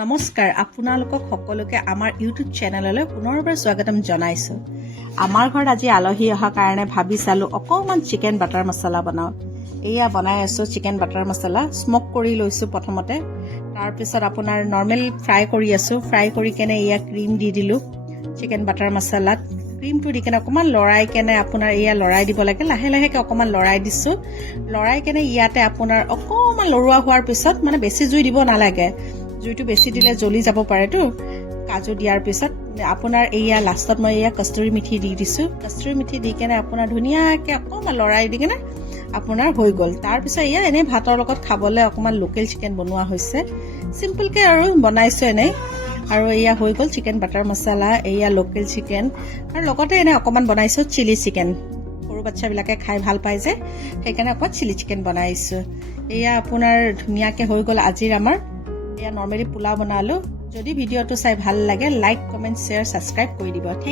নমস্কাৰ আপোনালোকক সকলোকে আমাৰ ইউটিউব চেনেললৈ পুনৰবাৰ স্বাগতম জনাইছো। আমাৰ ঘৰত আজি আলহী অহাৰ কাৰণে ভাবি চালো অকমান চিকেন বাটাৰ মছলা বনাও। এয়া বনাই আছো চিকেন বাটাৰ মছলা স্মক কৰি লৈছো প্ৰথমতে। তাৰ পিছত আপোনাৰ নৰ্মেল ফ্ৰাই কৰি আছো। ফ্ৰাই কৰি কেনে এয়া ক্ৰীম দি দিলো চিকেন বাটাৰ মছলাত। ক্ৰীমটো দি কেনে অকমান লৰাই কেনে আপোনাৰ এয়া লৰাই দিব লাগে। লাহে লাহেকে অকমান লৰাই দিছো। লৰাই কেনে ইয়াতে আপোনাৰ অকমান লৰুৱা হোৱাৰ পিছত মানে বেছি জুই দিব নালাগে। জুইটো বেছি দিলে জ্বলি যাব পাৰেতো। কাজু দিয়াৰ পিছত আপোনাৰ এয়া লাষ্টত মই এয়া কস্তুৰী মেথি দি দিছো। কস্তুৰী মেথি দি কেনে আপোনাৰ ধুনীয়াকে অকমান লৰাই দি কেনে আপোনাৰ হৈ গ'ল। তাৰ পিছত এয়া এনে ভাতৰ লগত খাবলৈ অকমান লোকেল চিকেন বনোৱা হৈছে। চিম্পলকে আৰু বনাইছো এনে। আৰু এয়া হৈ গ'ল চিকেন বাটাৰ মছলা, এয়া লোকেল চিকেন। আৰু লগতে এনে অকমান বনাইছো চিলি চিকেন। সৰু বাচ্চাবিলাকে খাই ভাল পায় যে, সেইকাৰণে অকমান চিলি চিকেন বনাইছো। এয়া আপোনাৰ ধুনীয়াকে হৈ গ'ল আজিৰ আমাৰ এয়া নৰ্মেলি পোলাও বনালো। যদি ভিডিঅ'টো চাই ভাল লাগে লাইক, কমেন্ট, শ্বেয়াৰ, ছাবস্ক্ৰাইব কৰি দিব।